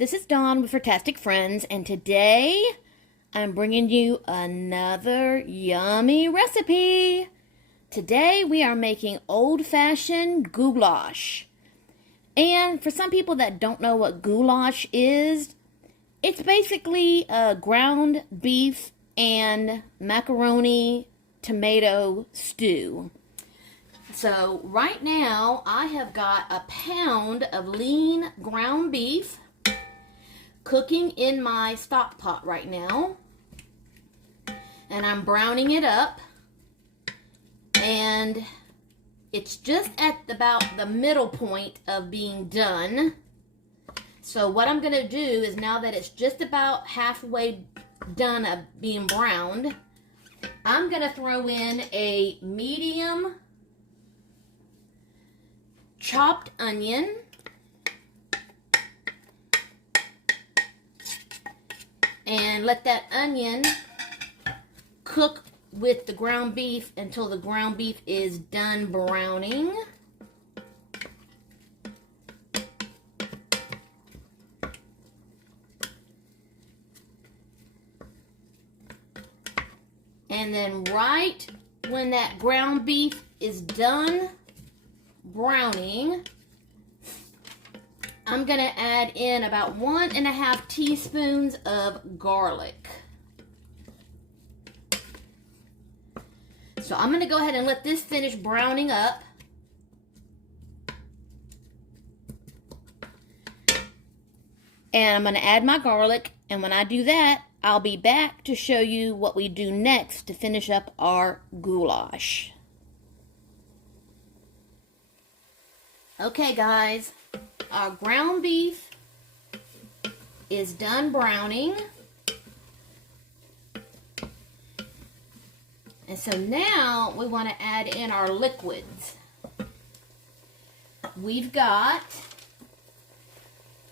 This is Dawn with Furtastic Friends, and today I'm bringing you another yummy recipe. Today we are making old-fashioned goulash. And for some people that don't know what goulash is, it's basically a ground beef and macaroni tomato stew. So right now I have got a pound of lean ground beef cooking in my stock pot right now, and I'm browning it up, and it's just at about the middle point of being done. So what I'm going to do is, now that it's just about halfway done of being browned, I'm going to throw in a medium chopped onion, and let that onion cook with the ground beef until the ground beef is done browning. And then right when that ground beef is done browning, I'm going to add in about 1.5 teaspoons of garlic. So I'm going to go ahead and let this finish browning up. And I'm going to add my garlic, and when I do that, I'll be back to show you what we do next to finish up our goulash. Okay guys, our ground beef is done browning. And so now we want to add in our liquids. We've got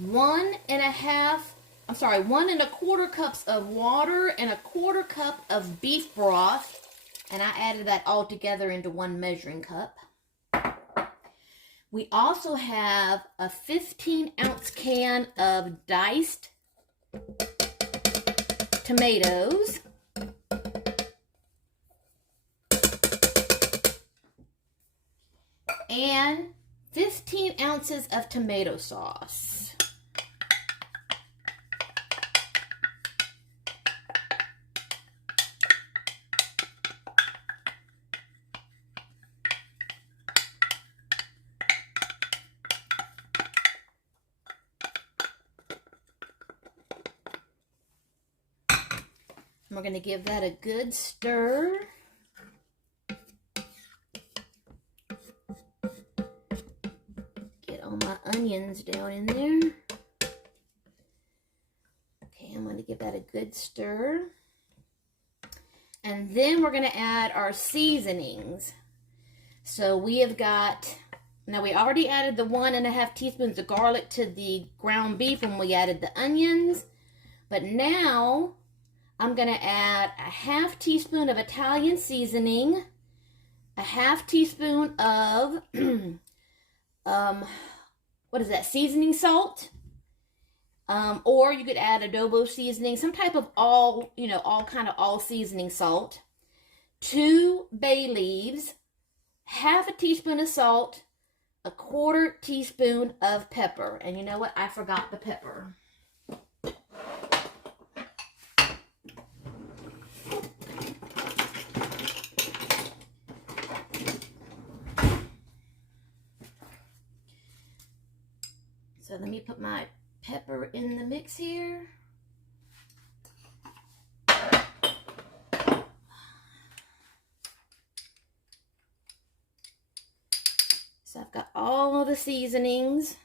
1.25 cups of water and 1/4 cup of beef broth. And I added that all together into 1 measuring cup. We also have a 15-ounce can of diced tomatoes. And 15 ounces of tomato sauce. We're going to give that a good stir. Get all my onions down in there. Okay, I'm going to give that a good stir. And then we're going to add our seasonings. So we have got, now we already added the 1.5 teaspoons of garlic to the ground beef when we added the onions. But now I'm going to add a 1/2 teaspoon of Italian seasoning, a 1/2 teaspoon of, what is that, seasoning salt, or you could add adobo seasoning, some type of all seasoning salt, 2 bay leaves, 1/2 teaspoon of salt, 1/4 teaspoon of pepper. And you know what? I forgot the pepper. So let me put my pepper in the mix here. So I've got all of the seasonings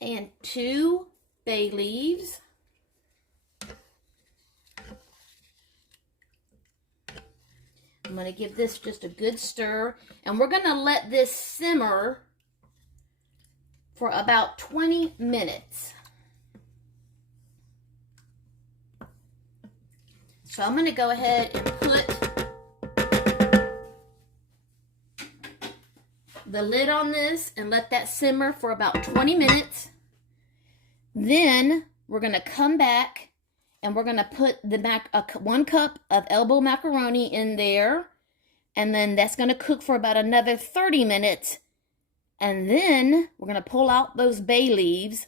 and 2 bay leaves. I'm going to give this just a good stir, and we're going to let this simmer for about 20 minutes. So I'm going to go ahead and put the lid on this and let that simmer for about 20 minutes. Then we're going to come back and we're going to put the 1 cup of elbow macaroni in there. And then that's going to cook for about another 30 minutes. And then we're going to pull out those bay leaves.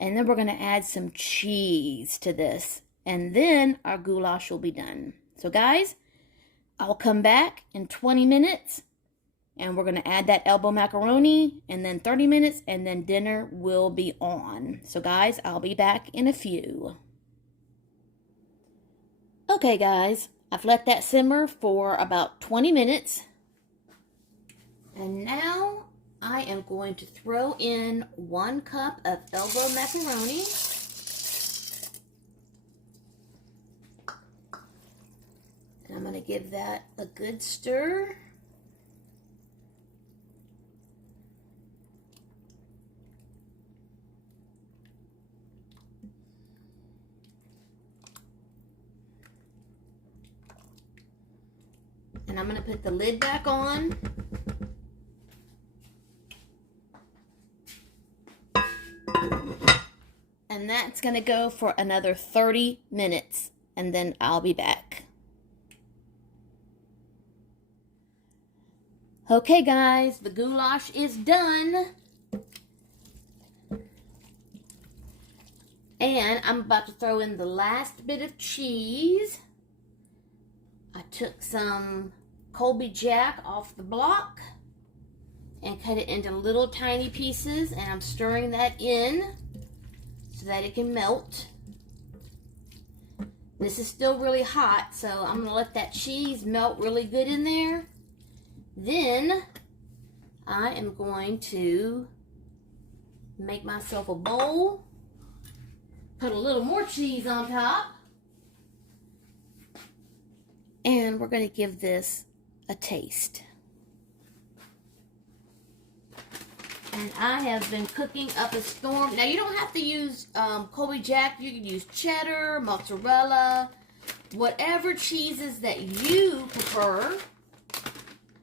And then we're going to add some cheese to this. And then our goulash will be done. So guys, I'll come back in 20 minutes. And we're going to add that elbow macaroni. And then 30 minutes. And then dinner will be on. So guys, I'll be back in a few. Okay guys, I've let that simmer for about 20 minutes. And now I am going to throw in 1 cup of elbow macaroni. And I'm going to give that a good stir. And I'm going to put the lid back on. And that's going to go for another 30 minutes. And then I'll be back. Okay guys, the goulash is done. And I'm about to throw in the last bit of cheese. I took some Colby Jack off the block and cut it into little tiny pieces, and I'm stirring that in so that it can melt. This is still really hot, so I'm going to let that cheese melt really good in there. Then I am going to make myself a bowl, put a little more cheese on top, and we're going to give this a taste. And I have been cooking up a storm. Now you don't have to use Colby Jack. You can use cheddar, mozzarella, whatever cheeses that you prefer.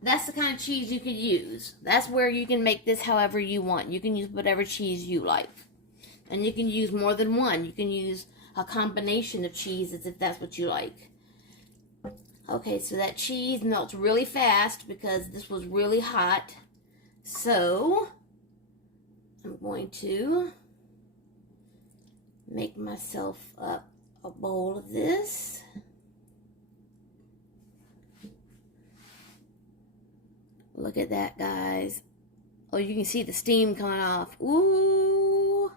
That's the kind of cheese you could use. That's where you can make this however you want. You can use whatever cheese you like. And you can use more than one. You can use a combination of cheeses if that's what you like. Okay, so that cheese melts really fast because this was really hot. So I'm going to make myself up a bowl of this. Look at that, guys. Oh, you can see the steam coming off. Ooh.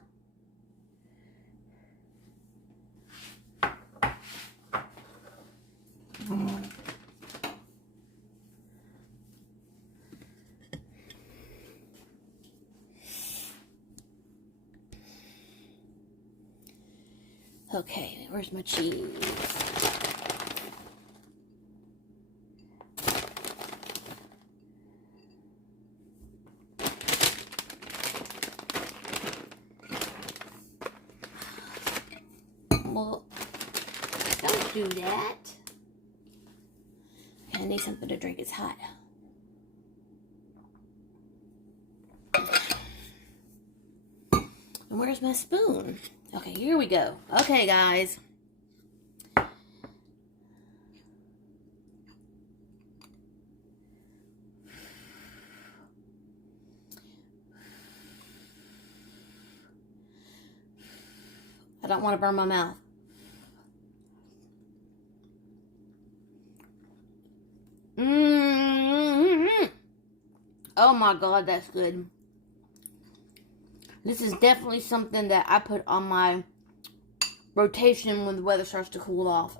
Okay, where's my cheese? Well, don't do that. Okay, I need something to drink. It's hot. And where's my spoon? Okay, here we go. Okay, guys. I don't want to burn my mouth. Oh my God, that's good. This is definitely something that I put on my rotation when the weather starts to cool off.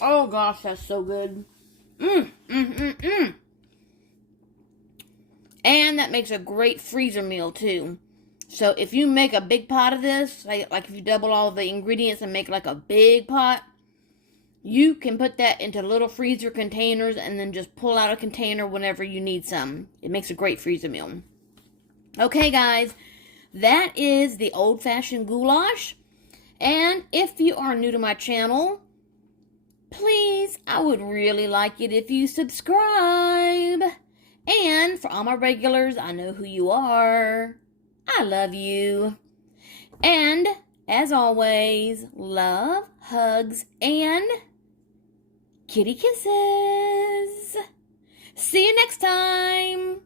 Oh gosh, that's so good. And that makes a great freezer meal too. So if you make a big pot of this, like if you double all the ingredients and make like a big pot, you can put that into little freezer containers and then just pull out a container whenever you need some. It makes a great freezer meal. Okay, guys. That is the old-fashioned goulash. And if you are new to my channel, please, I would really like it if you subscribe. And for all my regulars, I know who you are. I love you. And as always, love, hugs, and kitty kisses. See you next time.